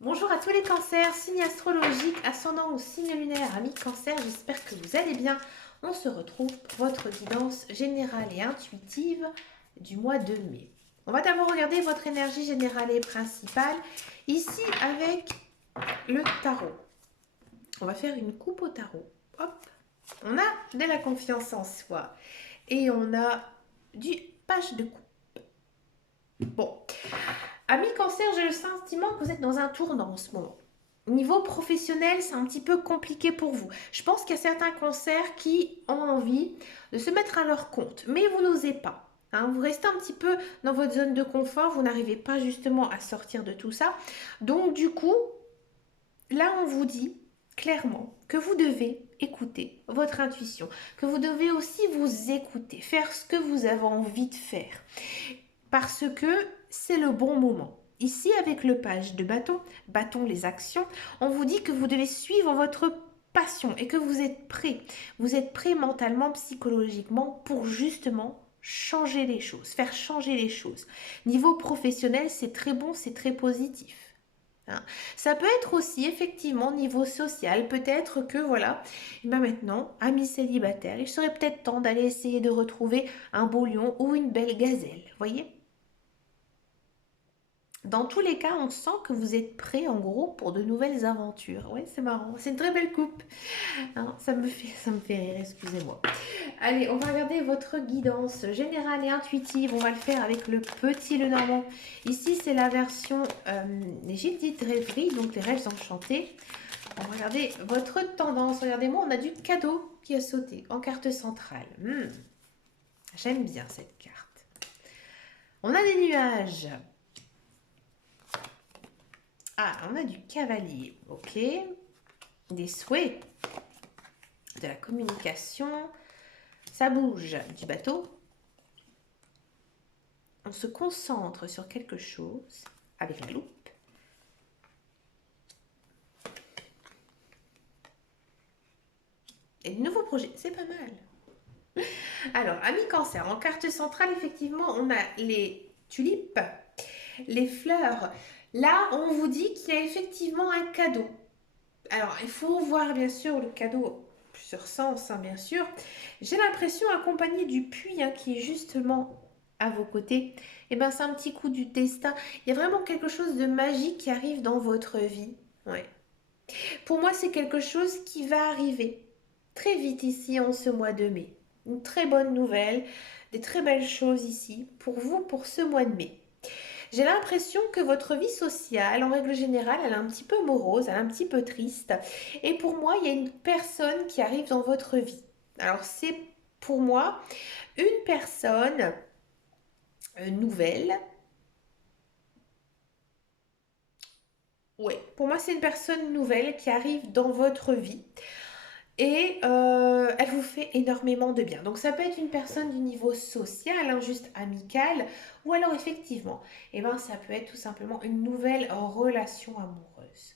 Bonjour à tous les cancers, signe astrologique, ascendant ou signe lunaire, amis cancer, j'espère que vous allez bien. On se retrouve pour votre guidance générale et intuitive du mois de mai. On va d'abord regarder votre énergie générale et principale, ici avec le tarot. On va faire une coupe au tarot. Hop, on a de la confiance en soi et on a du page de coupe. Bon, amis cancer, j'ai le sentiment que vous êtes dans un tournant en ce moment. Niveau professionnel, c'est un petit peu compliqué pour vous. Je pense qu'il y a certains cancers qui ont envie de se mettre à leur compte, mais vous n'osez pas. Hein, vous restez un petit peu dans votre zone de confort, vous n'arrivez pas justement à sortir de tout ça. Donc du coup, là on vous dit clairement que vous devez écouter votre intuition, que vous devez aussi vous écouter, faire ce que vous avez envie de faire, parce que c'est le bon moment. Ici, avec le page de bâton, bâton les actions, on vous dit que vous devez suivre votre passion et que vous êtes prêt. Vous êtes prêt mentalement, psychologiquement pour justement changer les choses, faire changer les choses. Niveau professionnel, c'est très bon, c'est très positif. Hein. Ça peut être aussi effectivement niveau social, peut-être que voilà, et ben maintenant, amis célibataires, il serait peut-être temps d'aller essayer de retrouver un beau lion ou une belle gazelle, voyez. Dans tous les cas, on sent que vous êtes prêt en gros pour de nouvelles aventures. Oui, c'est marrant. C'est une très belle coupe. Hein, ça me fait rire, excusez-moi. Allez, on va regarder votre guidance générale et intuitive. On va le faire avec le petit Lenormand. Ici, c'est la version des Gîtes dites rêveries, donc les rêves enchantés. On va regarder votre tendance. Regardez-moi, on a du cadeau qui a sauté en carte centrale. J'aime bien cette carte. On a des nuages. Ah, on a du cavalier, ok. Des souhaits, de la communication. Ça bouge du bateau. On se concentre sur quelque chose avec la loupe. Et de nouveaux projets, c'est pas mal. Alors, amis cancer, en carte centrale, effectivement, on a les tulipes, les fleurs. Là, on vous dit qu'il y a effectivement un cadeau. Alors, il faut voir bien sûr le cadeau, plusieurs sens, hein, bien sûr. J'ai l'impression, accompagné du puits qui est justement à vos côtés, et ben c'est un petit coup du destin. Il y a vraiment quelque chose de magique qui arrive dans votre vie. Ouais. Pour moi, c'est quelque chose qui va arriver très vite ici en ce mois de mai. Une très bonne nouvelle, des très belles choses ici pour vous pour ce mois de mai. J'ai l'impression que votre vie sociale, en règle générale, elle est un petit peu morose, elle est un petit peu triste. Et pour moi, il y a une personne qui arrive dans votre vie. Alors c'est pour moi une personne nouvelle. Oui, pour moi, c'est une personne nouvelle qui arrive dans votre vie. Et elle vous fait énormément de bien. Donc ça peut être une personne du niveau social, juste amical, ou alors effectivement, eh ben, ça peut être tout simplement une nouvelle relation amoureuse.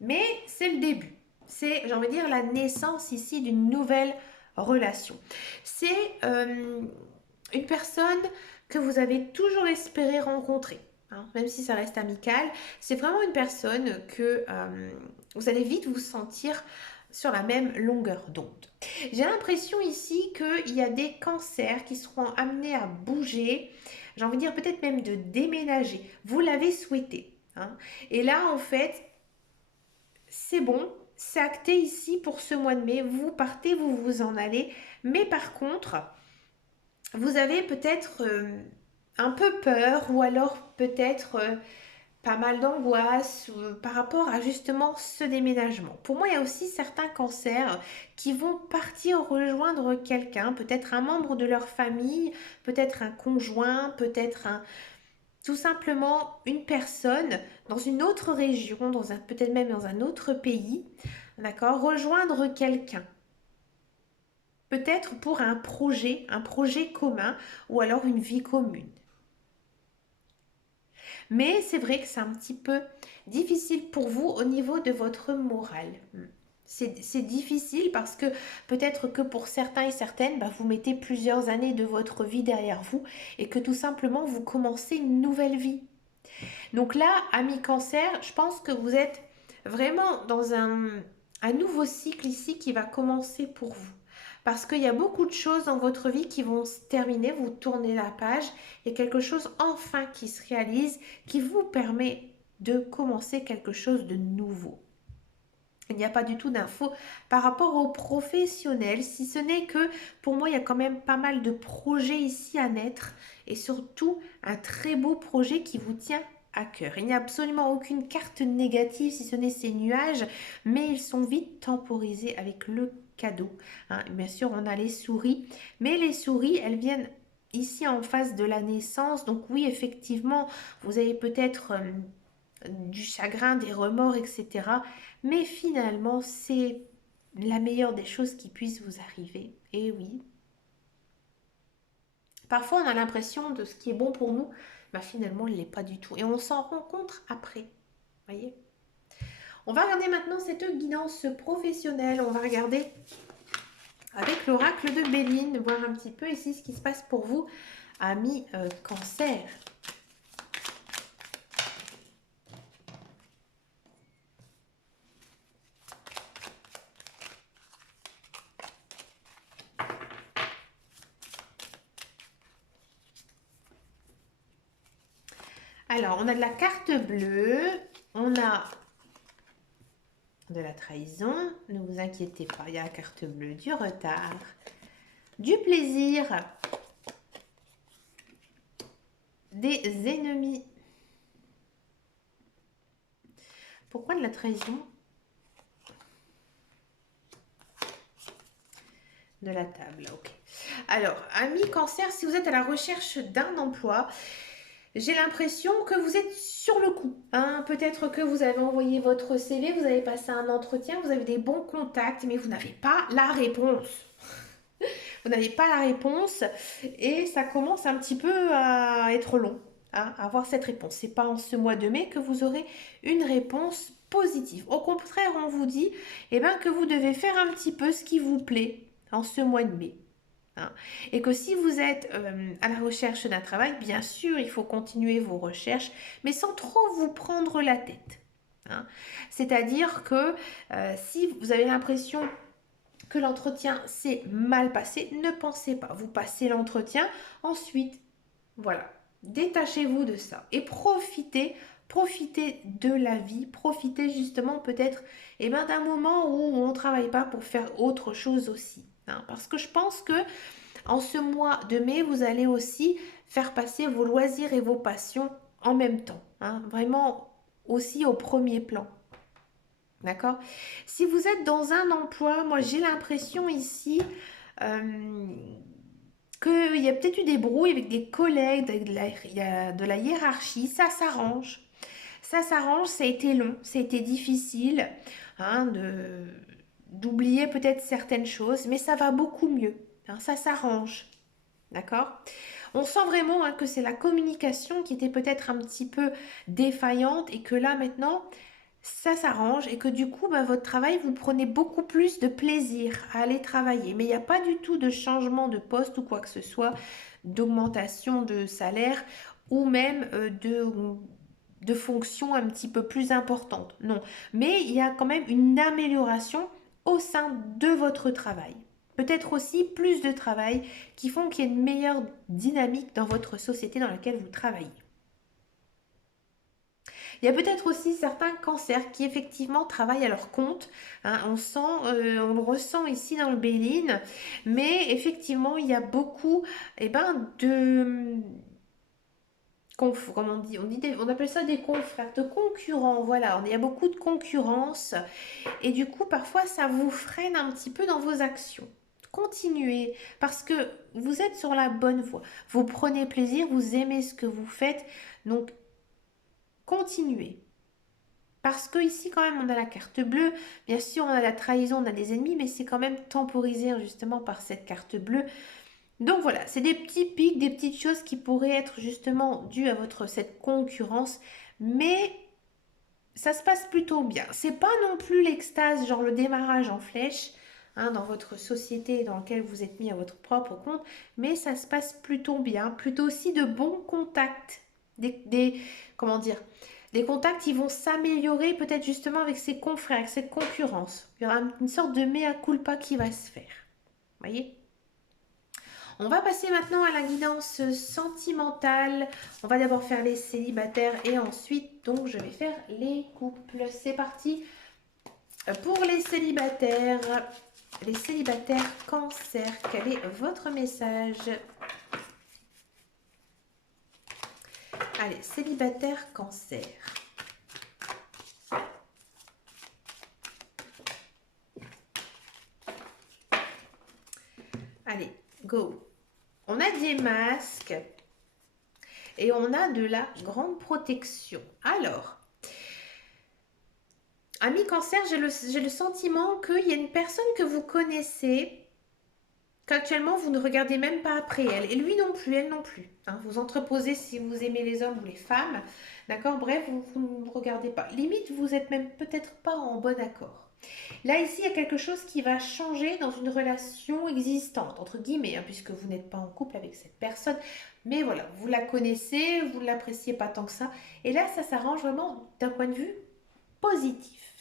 Mais c'est le début. C'est, j'ai envie de dire, la naissance ici d'une nouvelle relation. C'est une personne que vous avez toujours espéré rencontrer. Hein, même si ça reste amical, c'est vraiment une personne que vous allez vite vous sentir sur la même longueur d'onde. J'ai l'impression ici qu'il y a des cancers qui seront amenés à bouger, j'ai envie de dire peut-être même de déménager. Vous l'avez souhaité. Hein. Et là, en fait, c'est bon, c'est acté ici pour ce mois de mai. Vous partez, vous vous en allez. Mais par contre, vous avez peut-être un peu peur ou alors peut-être pas mal d'angoisse par rapport à justement ce déménagement. Pour moi, il y a aussi certains cancers qui vont partir rejoindre quelqu'un, peut-être un membre de leur famille, peut-être un conjoint, peut-être tout simplement une personne dans une autre région, peut-être même dans un autre pays, d'accord, rejoindre quelqu'un. Peut-être pour un projet commun ou alors une vie commune. Mais c'est vrai que c'est un petit peu difficile pour vous au niveau de votre morale. C'est difficile parce que peut-être que pour certains et certaines, vous mettez plusieurs années de votre vie derrière vous et que tout simplement vous commencez une nouvelle vie. Donc là, amis cancer, je pense que vous êtes vraiment dans un nouveau cycle ici qui va commencer pour vous. Parce qu'il y a beaucoup de choses dans votre vie qui vont se terminer, vous tournez la page, il y a quelque chose enfin qui se réalise, qui vous permet de commencer quelque chose de nouveau. Il n'y a pas du tout d'infos par rapport aux professionnels, si ce n'est que pour moi, il y a quand même pas mal de projets ici à naître et surtout un très beau projet qui vous tient à cœur. Il n'y a absolument aucune carte négative si ce n'est ces nuages, mais ils sont vite temporisés avec le cadeau. Hein. Bien sûr, on a les souris, mais les souris, elles viennent ici en face de la naissance. Donc oui, effectivement, vous avez peut-être du chagrin, des remords, etc. Mais finalement, c'est la meilleure des choses qui puissent vous arriver. Et oui, parfois on a l'impression de ce qui est bon pour nous, bah finalement, il ne l'est pas du tout. Et on s'en rencontre après. Voyez. On va regarder maintenant cette guidance professionnelle. On va regarder avec l'oracle de Béline, voir un petit peu ici ce qui se passe pour vous, amis cancer. Alors, on a de la carte bleue, on a de la trahison, ne vous inquiétez pas, il y a la carte bleue, du retard, du plaisir, des ennemis. Pourquoi de la trahison? De la table, ok. Alors, amis cancer, si vous êtes à la recherche d'un emploi, j'ai l'impression que vous êtes sur le coup. Hein. Peut-être que vous avez envoyé votre CV, vous avez passé un entretien, vous avez des bons contacts, mais vous n'avez pas la réponse. Vous n'avez pas la réponse et ça commence un petit peu à être long, hein, à avoir cette réponse. C'est pas en ce mois de mai que vous aurez une réponse positive. Au contraire, on vous dit que vous devez faire un petit peu ce qui vous plaît en ce mois de mai. Hein. Et que si vous êtes à la recherche d'un travail, bien sûr, il faut continuer vos recherches, mais sans trop vous prendre la tête. Hein. C'est-à-dire que si vous avez l'impression que l'entretien s'est mal passé, ne pensez pas. Vous passez l'entretien, ensuite, voilà, détachez-vous de ça et profitez de la vie, profitez justement peut-être d'un moment où on ne travaille pas pour faire autre chose aussi. Hein, parce que je pense que en ce mois de mai, vous allez aussi faire passer vos loisirs et vos passions en même temps. Hein, vraiment aussi au premier plan. D'accord? Si vous êtes dans un emploi, moi j'ai l'impression ici qu'il y a peut-être eu des brouilles avec des collègues, il y a de la hiérarchie, ça s'arrange. Ça s'arrange, ça a été long, ça a été difficile hein, d'oublier peut-être certaines choses, mais ça va beaucoup mieux. Hein, ça s'arrange. D'accord? On sent vraiment hein, que c'est la communication qui était peut-être un petit peu défaillante et que là maintenant, ça s'arrange et que du coup, votre travail, vous prenez beaucoup plus de plaisir à aller travailler. Mais il n'y a pas du tout de changement de poste ou quoi que ce soit, d'augmentation de salaire ou même de fonction un petit peu plus importante. Non, mais il y a quand même une amélioration au sein de votre travail. Peut-être aussi plus de travail qui font qu'il y ait une meilleure dynamique dans votre société dans laquelle vous travaillez. Il y a peut-être aussi certains cancers qui effectivement travaillent à leur compte. Hein, on le ressent ici dans le Béline, mais effectivement il y a beaucoup de comme on appelle ça des confrères, de concurrents. Voilà, il y a beaucoup de concurrence et du coup parfois ça vous freine un petit peu dans vos actions. Continuez parce que vous êtes sur la bonne voie. Vous prenez plaisir, vous aimez ce que vous faites, donc continuez. Parce que ici quand même on a la carte bleue, bien sûr on a la trahison, on a des ennemis, mais c'est quand même temporisé justement par cette carte bleue. Donc voilà, c'est des petits pics, des petites choses qui pourraient être justement dues à cette concurrence, mais ça se passe plutôt bien. C'est pas non plus l'extase, genre le démarrage en flèche, hein, dans votre société dans laquelle vous êtes mis à votre propre compte, mais ça se passe plutôt bien, plutôt aussi de bons contacts. comment dire, les contacts, ils vont s'améliorer peut-être justement avec ses confrères, avec cette concurrence. Il y aura une sorte de mea culpa qui va se faire. Vous voyez? On va passer maintenant à la guidance sentimentale. On va d'abord faire les célibataires et ensuite, donc, je vais faire les couples. C'est parti pour les célibataires. Les célibataires Cancer, quel est votre message? Allez, célibataire Cancer. Allez, go. On a des masques et on a de la grande protection. Alors, ami Cancer, j'ai le sentiment qu'il y a une personne que vous connaissez, qu'actuellement vous ne regardez même pas après elle. Et lui non plus, elle non plus. Hein, vous entreposez si vous aimez les hommes ou les femmes. D'accord? Bref, vous ne regardez pas. Limite, vous n'êtes même peut-être pas en bon accord. Là, ici, il y a quelque chose qui va changer dans une relation existante, entre guillemets, hein, puisque vous n'êtes pas en couple avec cette personne. Mais voilà, vous la connaissez, vous ne l'appréciez pas tant que ça. Et là, ça s'arrange vraiment d'un point de vue positif.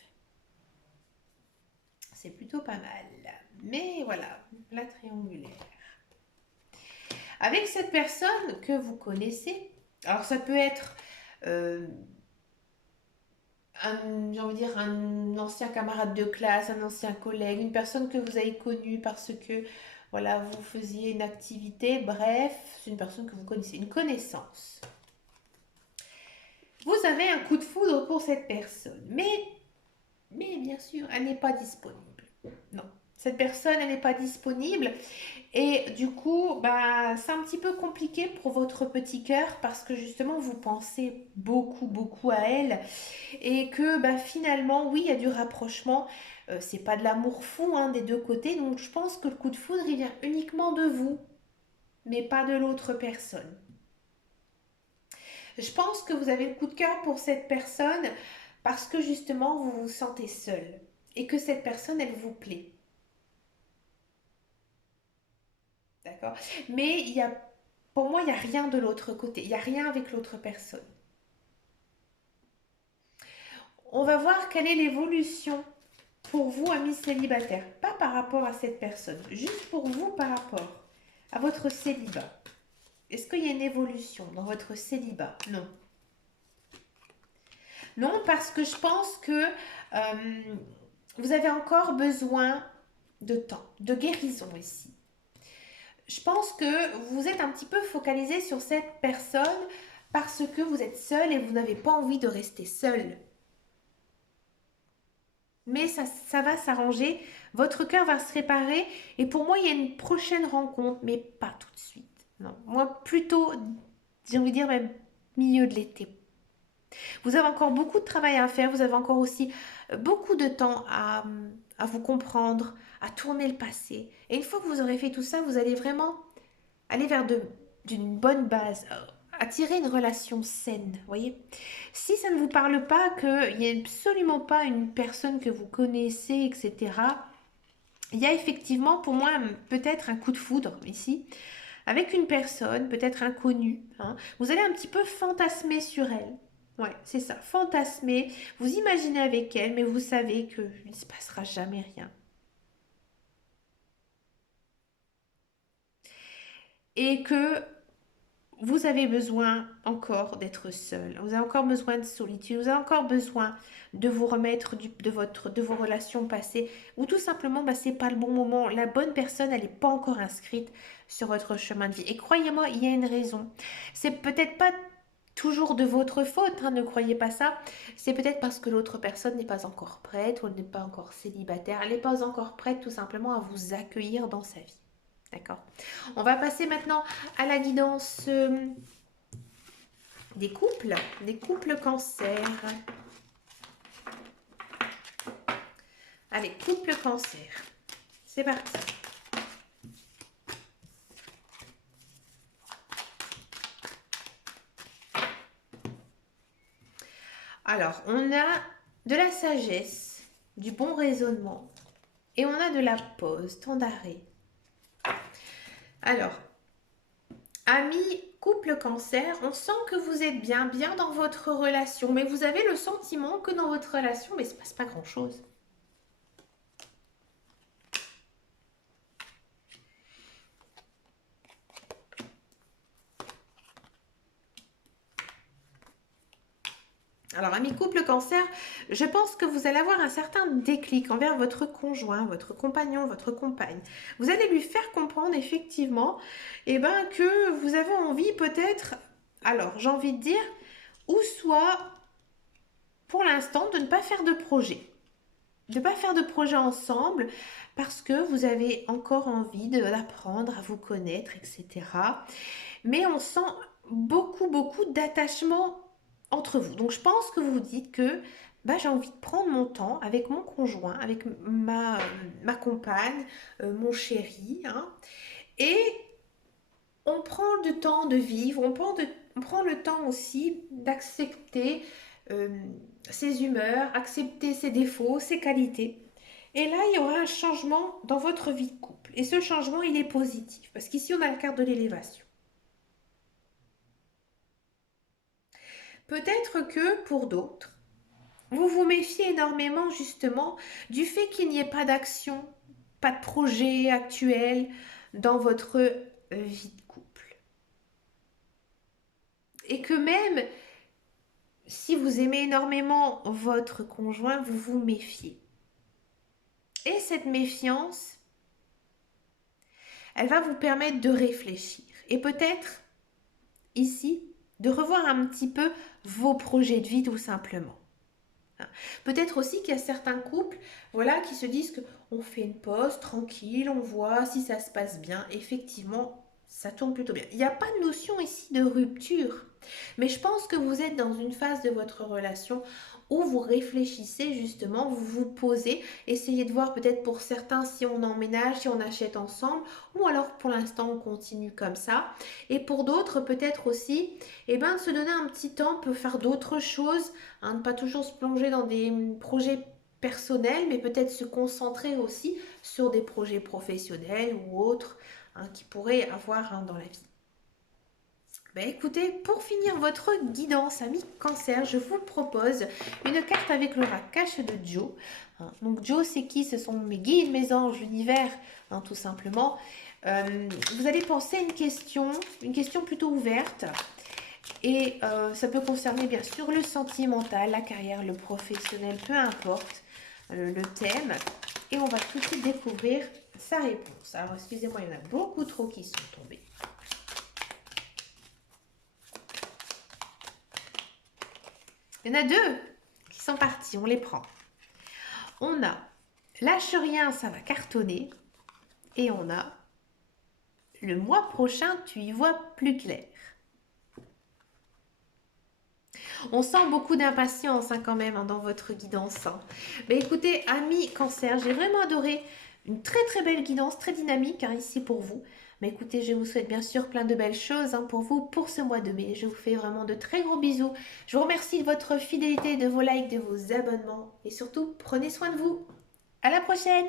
C'est plutôt pas mal. Mais voilà, la triangulaire. Avec cette personne que vous connaissez, alors ça peut être... j'ai envie de dire un ancien camarade de classe, un ancien collègue, une personne que vous avez connue parce que voilà, vous faisiez une activité, bref, c'est une personne que vous connaissez, une connaissance. Vous avez un coup de foudre pour cette personne, mais bien sûr, elle n'est pas disponible. Non, cette personne, elle n'est pas disponible. Et du coup, bah, c'est un petit peu compliqué pour votre petit cœur parce que justement, vous pensez beaucoup, beaucoup à elle. Et que bah, finalement, oui, il y a du rapprochement. C'est pas de l'amour fou hein, des deux côtés. Donc, je pense que le coup de foudre, il vient uniquement de vous, mais pas de l'autre personne. Je pense que vous avez le coup de cœur pour cette personne parce que justement, vous vous sentez seul. Et que cette personne, elle vous plaît. D'accord? Mais il y a, pour moi, il n'y a rien de l'autre côté. Il n'y a rien avec l'autre personne. On va voir quelle est l'évolution pour vous, amis célibataires. Pas par rapport à cette personne, juste pour vous par rapport à votre célibat. Est-ce qu'il y a une évolution dans votre célibat? Non. Non, parce que je pense que vous avez encore besoin de temps, de guérison ici. Je pense que vous êtes un petit peu focalisé sur cette personne parce que vous êtes seul et vous n'avez pas envie de rester seul. Mais ça va s'arranger, votre cœur va se réparer et pour moi il y a une prochaine rencontre, mais pas tout de suite. Non, moi plutôt, j'ai envie de dire même milieu de l'été. Vous avez encore beaucoup de travail à faire, vous avez encore aussi beaucoup de temps à vous comprendre, à tourner le passé. Et une fois que vous aurez fait tout ça, vous allez vraiment aller vers d'une bonne base, attirer une relation saine, voyez. Si ça ne vous parle pas, qu'il n'y a absolument pas une personne que vous connaissez, etc., il y a effectivement pour moi peut-être un coup de foudre ici, avec une personne, peut-être inconnue. Hein. Vous allez un petit peu fantasmer sur elle. Ouais, c'est ça, fantasmer. Vous imaginez avec elle, mais vous savez qu'il ne se passera jamais rien. Et que vous avez besoin encore d'être seul, vous avez encore besoin de solitude, vous avez encore besoin de vous remettre de vos relations passées, ou tout simplement, bah, c'est pas le bon moment, la bonne personne, elle n'est pas encore inscrite sur votre chemin de vie. Et croyez-moi, il y a une raison. C'est peut-être pas toujours de votre faute, hein, ne croyez pas ça. C'est peut-être parce que l'autre personne n'est pas encore prête, ou elle n'est pas encore célibataire, elle n'est pas encore prête tout simplement à vous accueillir dans sa vie. D'accord. On va passer maintenant à la guidance des couples cancer. Allez, couple cancer. C'est parti. Alors, on a de la sagesse, du bon raisonnement et on a de la pause, temps d'arrêt. Alors, Amis, couple cancer, on sent que vous êtes bien dans votre relation, mais vous avez le sentiment que dans votre relation, mais il ne se passe pas grand-chose. Alors, amis couple cancer, je pense que vous allez avoir un certain déclic envers votre conjoint, votre compagnon, votre compagne. Vous allez lui faire comprendre effectivement que vous avez envie peut-être, alors j'ai envie de dire, ou soit pour l'instant de ne pas faire de projet. De ne pas faire de projet ensemble parce que vous avez encore envie d'apprendre à vous connaître, etc. Mais on sent beaucoup d'attachement entre vous. Donc je pense que vous vous dites que j'ai envie de prendre mon temps avec mon conjoint, avec ma compagne, mon chéri, hein, et on prend le temps de vivre, on prend le temps aussi d'accepter euh, ses humeurs, accepter ses défauts, ses qualités. Et là, il y aura un changement dans votre vie de couple. Et ce changement, il est positif. Parce qu'ici, on a la carte de l'élévation. Peut-être que pour d'autres, vous vous méfiez énormément justement du fait qu'il n'y ait pas d'action, pas de projet actuel dans votre vie de couple. Et que même si vous aimez énormément votre conjoint, vous vous méfiez. Et cette méfiance, elle va vous permettre de réfléchir. Et peut-être, ici, de revoir un petit peu vos projets de vie tout simplement. Peut-être aussi qu'il y a certains couples qui se disent qu'on fait une pause tranquille, on voit si ça se passe bien. Effectivement, ça tourne plutôt bien. Il n'y a pas de notion ici de rupture, mais je pense que vous êtes dans une phase de votre relation où vous réfléchissez justement, vous vous posez, essayez de voir peut-être pour certains si on emménage, si on achète ensemble, ou alors pour l'instant on continue comme ça. Et pour d'autres peut-être aussi, de se donner un petit temps, peut faire d'autres choses, hein, ne pas toujours se plonger dans des projets personnels, mais peut-être se concentrer aussi sur des projets professionnels ou autres qui pourraient avoir dans la vie. Écoutez, pour finir votre guidance, amis cancer, je vous propose une carte avec l'aura cache de Joe. Donc Joe, c'est qui? Ce sont mes guides, mes anges, l'univers, tout simplement. Vous allez penser à une question plutôt ouverte. Et ça peut concerner bien sûr le sentimental, la carrière, le professionnel, peu importe le thème. Et on va tout de suite découvrir sa réponse. Alors excusez-moi, il y en a beaucoup trop qui sont tombés. Il y en a deux qui sont partis, on les prend. On a lâche rien, ça va cartonner. Et on a le mois prochain, tu y vois plus clair. On sent beaucoup d'impatience quand même dans votre guidance. Mais écoutez, amis cancer, j'ai vraiment adoré. Une très belle guidance, très dynamique ici pour vous. Mais écoutez, je vous souhaite bien sûr plein de belles choses pour vous pour ce mois de mai. Je vous fais vraiment de très gros bisous. Je vous remercie de votre fidélité, de vos likes, de vos abonnements. Et surtout, prenez soin de vous. À la prochaine!